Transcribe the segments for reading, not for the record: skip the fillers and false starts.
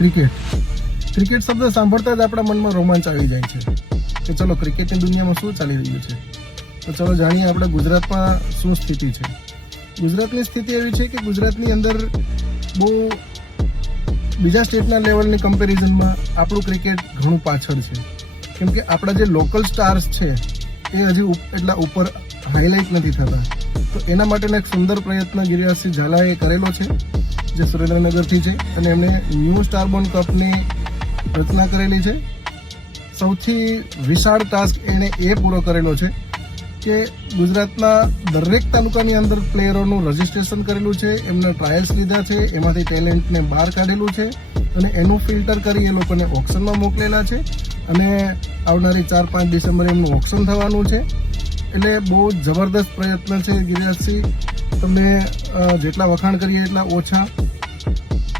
Cricket શબ્દ સાંભળતા જ આપણા મનમાં રોમાંચ આવી જાય છે કે ચલો ક્રિકેટની દુનિયામાં શું ચાલી રહ્યું છે. તો ચલો જાણીએ આપણે ગુજરાતમાં શું સ્થિતિ છે. ગુજરાતની સ્થિતિ એવી છે કે ગુજરાતની અંદર બહુ બીજા સ્ટેટના લેવલની કમ્પેરિઝનમાં આપણું ક્રિકેટ ઘણું પાછળ છે. કેમ કે આપણા જે લોકલ સ્ટાર્સ છે એ હજી એટલા ઉપર હાઇલાઇટ નથી થતા. તો એના માટેનો એક સુંદર પ્રયત્ન ગિરિરાજસિંહ ઝાલાએ કરેલો છે, જે સુરેન્દ્રનગરથી છે, અને એમણે ન્યૂ સ્ટારબોર્ન કપની રચના કરેલી છે. સૌથી વિશાળ ટાસ્ક એણે એ પૂરો કરેલો છે કે ગુજરાતના દરેક તાલુકાની અંદર પ્લેયરોનું રજિસ્ટ્રેશન કરેલું છે, એમના ટ્રાયલ્સ લીધા છે, એમાંથી ટેલેન્ટને બહાર કાઢેલું છે અને એનું ફિલ્ટર કરી એ લોકોને ઓક્શનમાં મોકલેલા છે. અને આવનારી 4-5 ડિસેમ્બરે એમનું ઓક્શન થવાનું છે. એટલે બહુ જબરદસ્ત પ્રયત્ન છે ગિરિરાજસિંહ. તમે જેટલા વખાણ કરીએ એટલા ઓછા.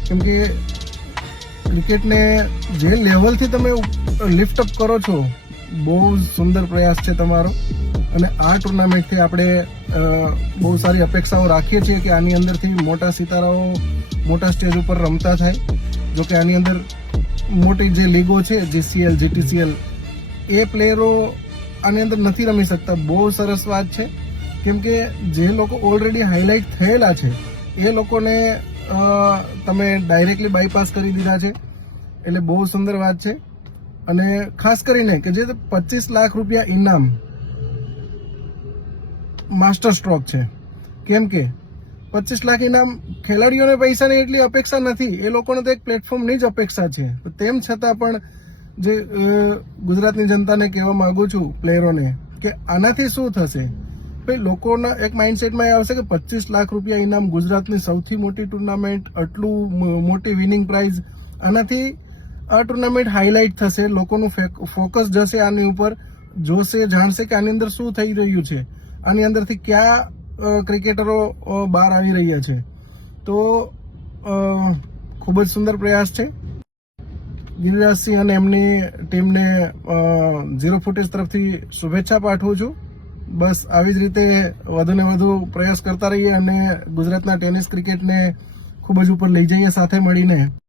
કેમ કે ક્રિકેટને જે લેવલથી તમે લિફ્ટ અપ કરો છો, બહુ સુંદર પ્રયાસ છે તમારો. અને આ ટુર્નામેન્ટથી આપણે બહુ સારી અપેક્ષાઓ રાખીએ છીએ કે આની અંદરથી મોટા સિતારાઓ મોટા સ્ટેજ ઉપર રમતા થાય. જોકે આની અંદર મોટી જે લીગો છે, જીસીએલ, જીટીસીએલ, એ પ્લેયરો આની અંદર નથી રમી શકતા. બહુ સરસ વાત છે. કેમ કે જે લોકો ઓલરેડી હાઇલાઇટ થયેલા છે એ લોકોને તમે ડાયરેક્ટલી બાયપાસ કરી દીધા છે. એટલે બહુ સુંદર વાત છે. અને ખાસ કરીને કે જે 25 લાખ રૂપિયા ઇનામ માસ્ટર સ્ટ્રોક છે. કેમ કે 25 લાખ ઇનામ ખેલાડીઓને પૈસાની એટલી અપેક્ષા નથી, એ લોકોને તો એક પ્લેટફોર્મની જ અપેક્ષા છે. તેમ છતાં પણ જે ગુજરાતની જનતાને કહેવા માંગુ છું, પ્લેયરોને, કે આનાથી શું થશે. ભાઈ લોકોના એક માઇન્ડસેટમાં એ આવશે કે 25 લાખ રૂપિયા ઇનામ, ગુજરાતની સૌથી મોટી ટુર્નામેન્ટ, આટલું મોટી વિનિંગ પ્રાઇઝ, આનાથી આ ટુર્નામેન્ટ હાઇલાઇટ થશે, લોકોનું ફોકસ જશે આની ઉપર, જોશે, જાણશે કે આની અંદર શું થઈ રહ્યું છે, આની અંદરથી કયા ક્રિકેટરો બહાર આવી રહ્યા છે. તો ખૂબ જ સુંદર પ્રયાસ છે. ગિરિરાજસિંહ અને એમની ટીમને ઝીરો ફૂટેજ તરફથી શુભેચ્છા પાઠવું છું. બસ આવી જ રીતે વધુને વધુ પ્રયાસ કરતા રહીએ અને ગુજરાતના ટેનિસ ક્રિકેટને ખૂબ જ ઉપર લઈ જઈએ સાથે મળીને.